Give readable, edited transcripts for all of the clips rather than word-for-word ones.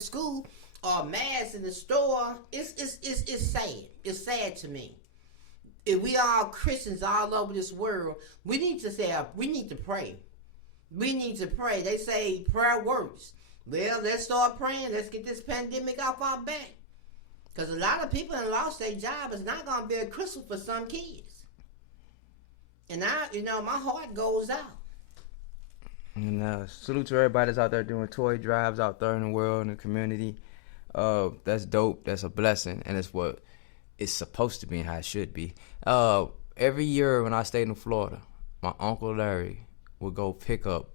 school or masks in the store. It's sad. It's sad to me. If we all Christians all over this world, we need to pray. We need to pray. They say prayer works. Well, let's start praying. Let's get this pandemic off our back. Because a lot of people that lost their job is not going to be a Christmas for some kids. And my heart goes out. And salute to everybody that's out there doing toy drives out there in the world, in the community. That's dope. That's a blessing. And it's what it's supposed to be and how it should be. Every year when I stayed in Florida, my Uncle Larry would go pick up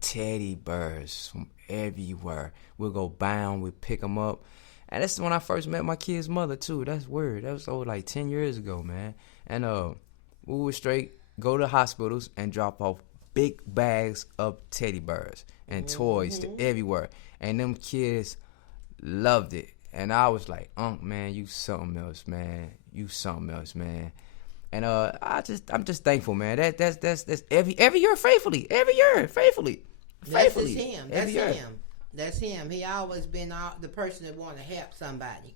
teddy bears from everywhere. We'll go buy them. We'll pick them up. And that's when I first met my kid's mother, too. That's weird. That was like 10 years ago, man. And we would straight go to hospitals and drop off big bags of teddy bears and toys to everywhere. And them kids loved it. And I was like, man, you something else, man. You something else, man. And I'm just thankful, man. That's every year faithfully. Every year faithfully. That's him. That's him. He always been the person that want to help somebody.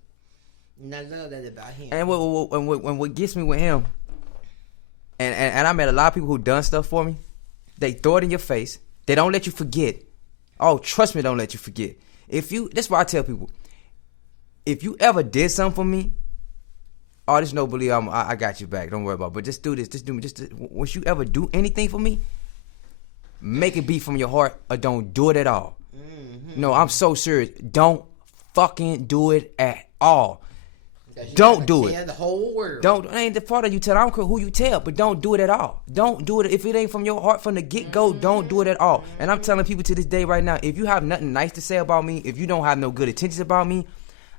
And I love that about him. And what gets me with him, and I met a lot of people who done stuff for me. They throw it in your face. They don't let you forget. Oh, trust me, don't let you forget. That's why I tell people, if you ever did something for me, just know, believe I got you back. Don't worry about it. But just do this. Just do me. Once you ever do anything for me, make it be from your heart or don't do it at all. Mm-hmm. No, I'm so serious. Don't fucking do it at all. Don't do it. The whole world. Ain't the part of you tell. I don't care who you tell, but don't do it at all. Don't do it if it ain't from your heart from the get-go. Don't do it at all. And I'm telling people to this day right now, if you have nothing nice to say about me, if you don't have no good intentions about me,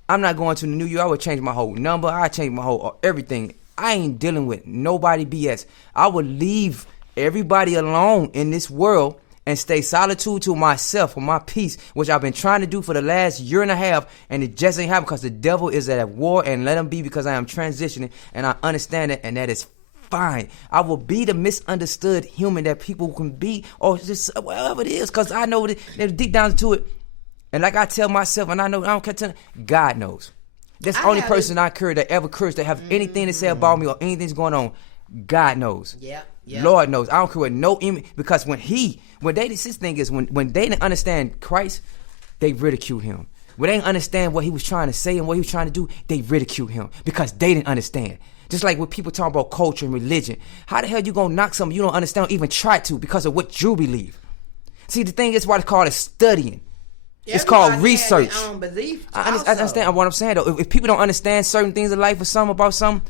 I'm not going to the New York. I would change my whole number. I change my whole everything. I ain't dealing with nobody BS. I would leave everybody alone in this world and stay solitude to myself for my peace, which I've been trying to do for the last year and a half, and it just ain't happening because the devil is at war, and let him be, because I am transitioning, and I understand it, and that is fine. I will be the misunderstood human that people can be, or just whatever it is, because I know that deep down to it, and like I tell myself, and I know I don't care telling, God knows. That's the only person I care that ever cares to have anything to say about me or anything's going on. God knows. Yeah. Lord knows. I don't care what no image, because when this thing is when they didn't understand Christ, they ridiculed him. When they didn't understand what he was trying to say and what he was trying to do, they ridiculed him because they didn't understand. Just like when people talk about culture and religion, how the hell you gonna knock something you don't understand or even try to because of what you believe? See, the thing is why it's called studying. It's called research. I understand what I'm saying though. If people don't understand certain things in life or something about something,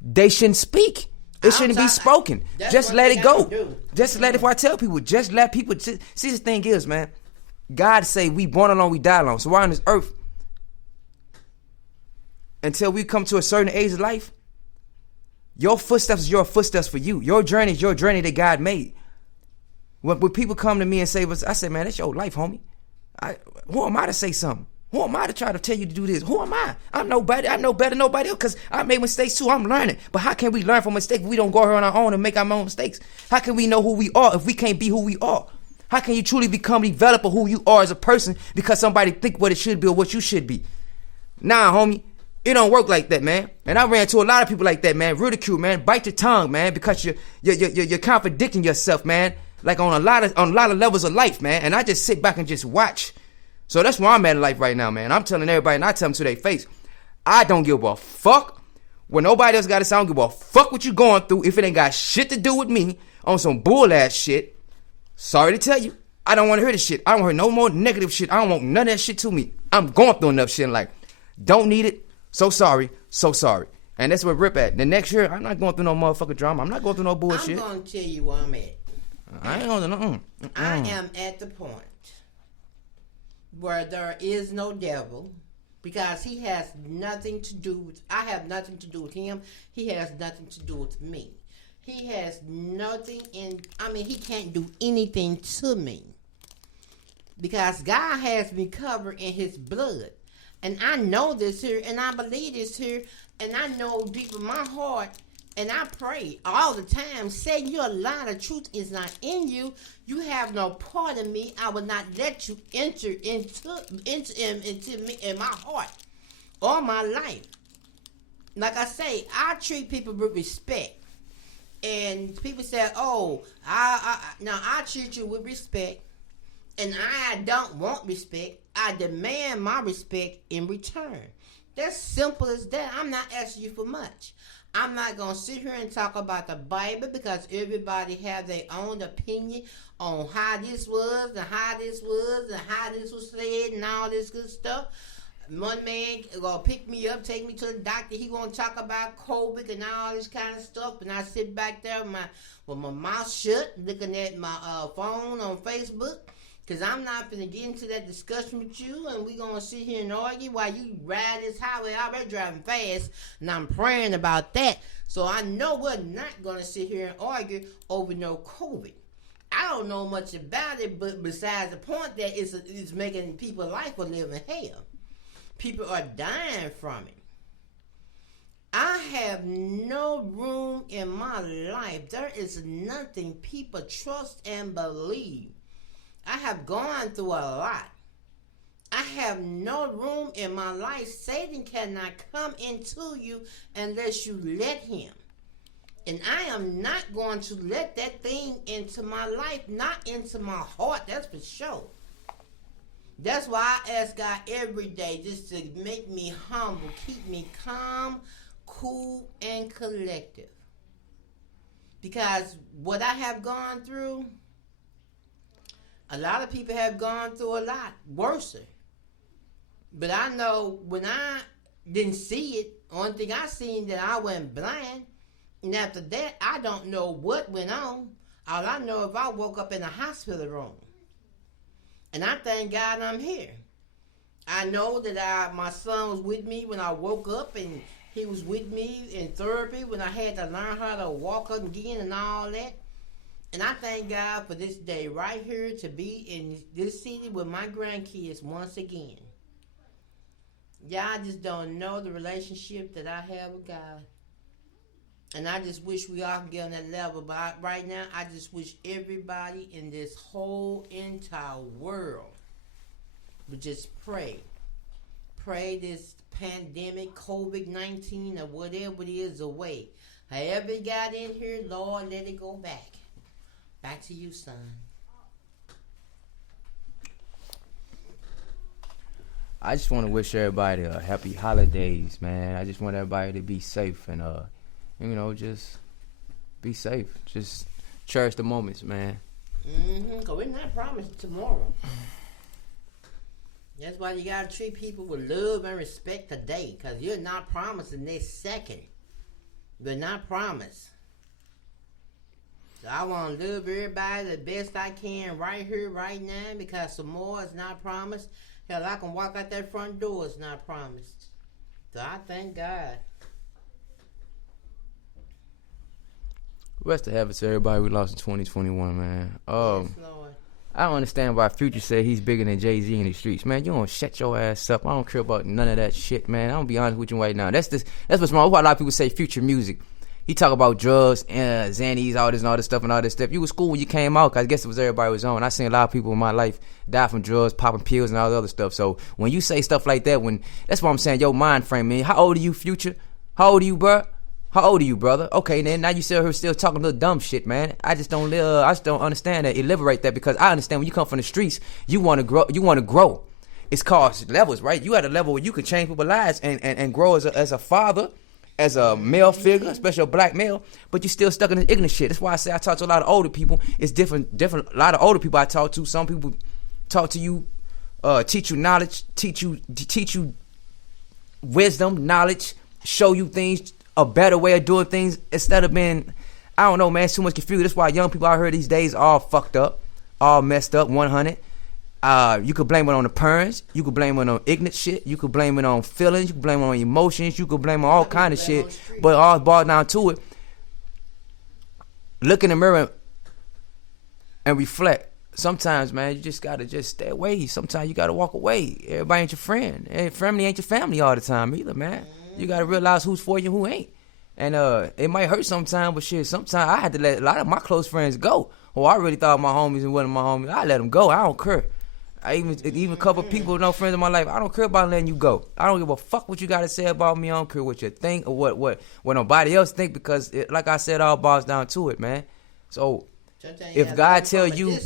they shouldn't speak. It shouldn't be spoken. Just let it go. Just let it. If I tell people, just let people. See, the thing is, man, God say we born alone, we die alone. So we're on this earth until we come to a certain age of life. Your footsteps is your footsteps for you. Your journey is your journey that God made. When people come to me and say, I say, man, that's your life, homie. Who am I to say something? Who am I to try to tell you to do this? Who am I? I'm nobody. I know better than nobody else because I made mistakes too. I'm learning. But how can we learn from mistakes if we don't go here on our own and make our own mistakes? How can we know who we are if we can't be who we are? How can you truly develop who you are as a person because somebody think what it should be or what you should be? Nah, homie. It don't work like that, man. And I ran into a lot of people like that, man. Ridicule, man. Bite your tongue, man, because you're contradicting yourself, man. Like on a lot of levels of life, man. And I just sit back and just watch. So that's where I'm at in life right now, man. I'm telling everybody, and I tell them to their face, I don't give a fuck what nobody else got to say. I don't give a fuck what you going through if it ain't got shit to do with me on some bull ass shit. Sorry to tell you, I don't want to hear this shit. I don't hear no more negative shit. I don't want none of that shit to me. I'm going through enough shit in life. Don't need it. So sorry. So sorry. And that's where Rip at. The next year, I'm not going through no motherfucking drama. I'm not going through no bullshit. I'm going to tell you where I'm at. I ain't going to nothing. I am at the point where there is no devil, because he has nothing to do with, I have nothing to do with him. He has nothing to do with me. He has nothing he can't do anything to me, because God has me covered in his blood. And I know this here, and I believe this here, and I know deep in my heart And I pray all the time, Satan, you're a lie. The truth is not in you. You have no part of me. I will not let you enter into me in my heart or my life. Like I say, I treat people with respect. And people say, oh, I treat you with respect. And I don't want respect. I demand my respect in return. That's simple as that. I'm not asking you for much. I'm not going to sit here and talk about the Bible because everybody have their own opinion on how this was and how this was and how this was said and all this good stuff. One man gonna pick me up, take me to the doctor. He gonna talk about COVID and all this kind of stuff, and I sit back there with my mouth shut, looking at my phone on Facebook, cause I'm not gonna get into that discussion with you, and we gonna sit here and argue while you ride this highway. I'm already driving fast, and I'm praying about that. So I know we're not gonna sit here and argue over no COVID. I don't know much about it, but besides the point that it's making people's life a living hell. People are dying from it. I have no room in my life. There is nothing people trust and believe. I have gone through a lot. I have no room in my life. Satan cannot come into you unless you let him. And I am not going to let that thing into my life, not into my heart, that's for sure. That's why I ask God every day just to make me humble, keep me calm, cool, and collective. Because what I have gone through, a lot of people have gone through a lot worse. But I know when I didn't see it, only thing I seen that I went blind. And after that, I don't know what went on. All I know if I woke up in a hospital room. And I thank God I'm here. I know that my son was with me when I woke up, and he was with me in therapy when I had to learn how to walk again and all that. And I thank God for this day right here to be in this city with my grandkids once again. Y'all just don't know the relationship that I have with God. And I just wish we all can get on that level. But right now, I just wish everybody in this whole entire world would just pray. Pray this pandemic, COVID-19 or whatever it is away. However it got in here, Lord, let it go back. Back to you, son. I just want to wish everybody a happy holidays, man. I just want everybody to be safe and just be safe. Just cherish the moments, man. Because we're not promised tomorrow. That's why you got to treat people with love and respect today. Because you're not promised the next second. You're not promised. So I want to love everybody the best I can right here, right now. Because tomorrow is not promised. Hell, I can walk out that front door. It's not promised. So I thank God. Rest of heaven to everybody we lost in 2021, man. Yes, Lord. I don't understand why Future said he's bigger than Jay-Z in the streets. Man, you don't shut your ass up. I don't care about none of that shit, man. I'm gonna be honest with you right now. That's what's wrong. Why a lot of people say Future music. He talk about drugs, Xannies, all this and all this stuff and all this stuff. You was cool when you came out, cause I guess it was everybody was on. I seen a lot of people in my life die from drugs, popping pills and all the other stuff. So when you say stuff like that, that's what I'm saying, your mind frame, man. How old are you, Future? How old are you, bruh? How old are you, brother? Okay, then now you still talking little dumb shit, man. I just don't understand that. Elaborate that, because I understand when you come from the streets, you want to grow. It's called levels, right? You at a level where you can change people's lives and grow as a father, as a male figure, especially a black male. But you're still stuck in the ignorant shit. That's why I say I talk to a lot of older people. It's different. A lot of older people I talk to. Some people talk to you, teach you knowledge, teach you wisdom, knowledge, show you things. A better way of doing things instead of being, I don't know, man, it's too much confusion. That's why young people out here these days all fucked up, all messed up, 100. You could blame it on the parents. You could blame it on ignorant shit. You could blame it on feelings. You could blame it on emotions. You could blame it on all kind of shit. But all boiled down to it, look in the mirror and reflect. Sometimes, man, you just gotta just stay away. Sometimes you gotta walk away. Everybody ain't your friend. Family ain't your family all the time either, man. You gotta realize who's for you and who ain't. And it might hurt sometimes, but shit, sometimes I had to let a lot of my close friends go. Who I really thought my homies and one of my homies, I let them go. I don't care. I even a couple people, no friends in my life, I don't care about letting you go. I don't give a fuck what you got to say about me. I don't care what you think or what nobody else think, because like I said, all boils down to it, man. So if God tell you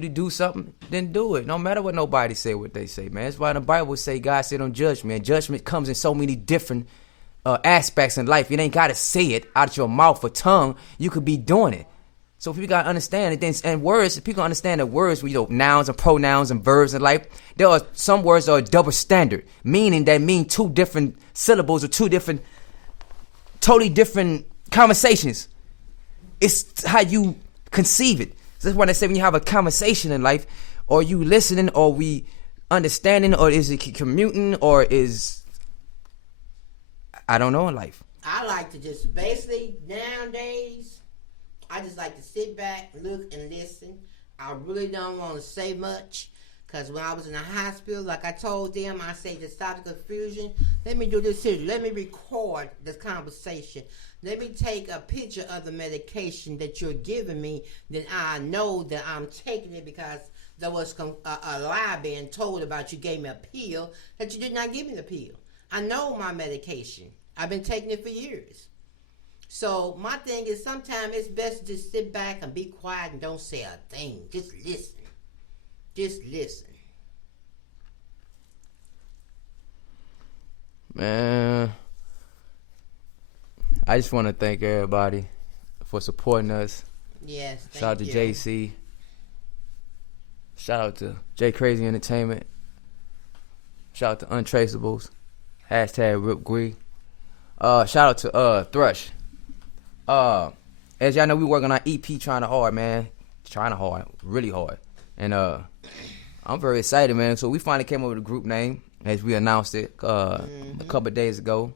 to do something, then do it. No matter what nobody say, what they say, man. That's why the Bible say God said on judgment. Judgment comes in so many different aspects in life. You ain't got to say it out of your mouth or tongue. You could be doing it. So if you got to understand it, and words, if people understand that words, nouns and pronouns and verbs in life, there are some words that are double standard, meaning that mean two different syllables or two different, totally different conversations. It's how you conceive it. So that's why they say when you have a conversation in life, or you listening, or we understanding, or is it commuting, or is, I don't know, in life. I like to just basically nowadays, I just like to sit back, look, and listen. I really don't want to say much, because when I was in the hospital, like I told them, I say to stop the confusion, let me do this here. Let me record this conversation. Let me take a picture of the medication that you're giving me. Then I know that I'm taking it, because there was a lie being told about you gave me a pill that you did not give me the pill. I know my medication. I've been taking it for years. So my thing is, sometimes it's best to just sit back and be quiet and don't say a thing. Just listen. Just listen. Man, I just want to thank everybody for supporting us. Yes, shout out to JC. Shout out to J Crazy Entertainment. Shout out to Untraceables. #RipGree. Shout out to Thrush. As y'all know, we working on EP trying hard, man. Really hard. And I'm very excited, man. So we finally came up with a group name, as we announced it a couple of days ago.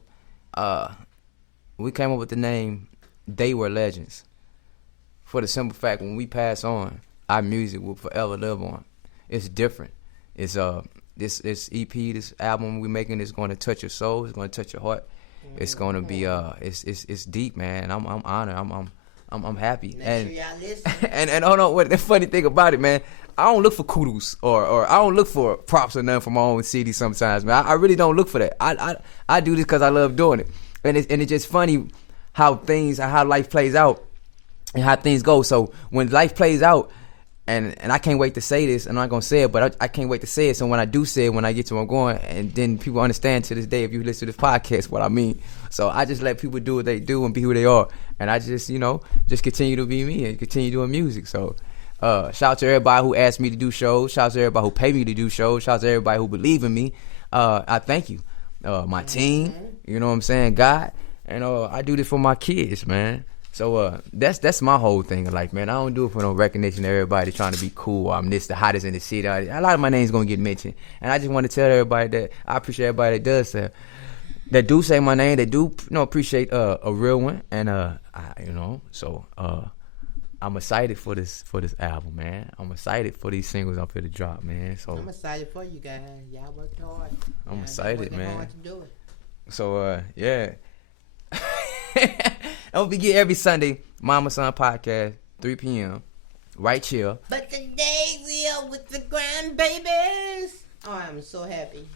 We came up with the name They Were Legends, for the simple fact, when we pass on, our music will forever live on. It's different. It's this EP, this album we're making is going to touch your soul. It's going to touch your heart. It's going to be it's deep, man. I'm honored. I'm happy. And hold on, what the funny thing about it, man, I don't look for kudos or I don't look for props or nothing for my own CD sometimes, man. I really don't look for that. I do this because I love doing it. And it's just funny how life plays out and how things go. So when life plays out, and I can't wait to say this, I'm not going to say it, but I can't wait to say it. So when I do say it, when I get to where I'm going, and then people understand to this day, if you listen to this podcast, what I mean. So I just let people do what they do and be who they are. And I just, just continue to be me and continue doing music. So shout out to everybody who asked me to do shows. Shout out to everybody who paid me to do shows. Shout out to everybody who believe in me. I thank you. My team, you know what I'm saying, God. And I do this for my kids, man. So that's my whole thing in life, man. I don't do it for no recognition of everybody trying to be cool. I'm the hottest in the city. A lot of my name's gonna get mentioned, and I just want to tell everybody that I appreciate everybody that does that do say my name. That do appreciate a real one, and So I'm excited for this album, man. I'm excited for these singles I'm finna drop, man. So I'm excited for you guys. Y'all worked hard. I'm excited, man. Hard to do it. So yeah. And we'll begin every Sunday, Mama Son Podcast, 3 p.m. right here. But today we are with the grandbabies. Oh, I'm so happy.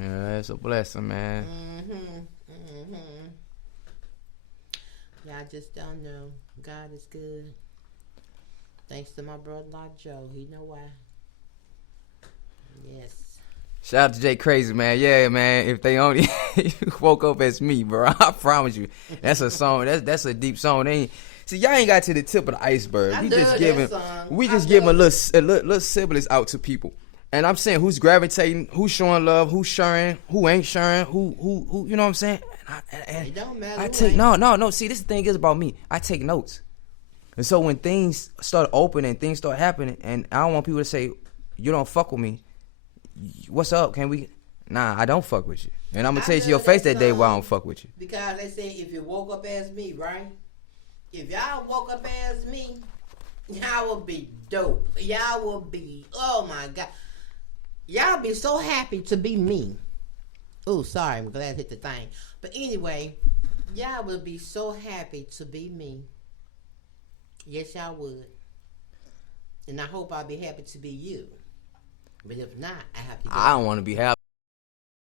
Yeah, it's a blessing, man. Y'all just don't know. God is good. Thanks to my brother-in-law Joe. He know why. Yes. Shout out to J Crazy, man. Yeah, man. If they only woke up as me, bro, I promise you, that's a song. That's a deep song. See, y'all ain't got to the tip of the iceberg. We just giving a little siblings out to people. And I'm saying who's gravitating, who's showing love, who's sharing, who ain't sharing, who you know what I'm saying? And it don't matter. I take no. See, this thing is about me. I take notes. And so when things start opening, things start happening, and I don't want people to say, you don't fuck with me. What's up? Can we? Nah, I don't fuck with you. And I'm going to tell you to your face that day why I don't fuck with you. Because they say if you woke up as me, right? If y'all woke up as me, y'all will be dope. Y'all will be, oh my God. Y'all be so happy to be me. Oh, sorry, I'm glad I hit the thing. But anyway, Y'all would be so happy to be me. Yes, y'all would. And I hope I'll be happy to be you. But if not, I have to go. I don't want to be happy.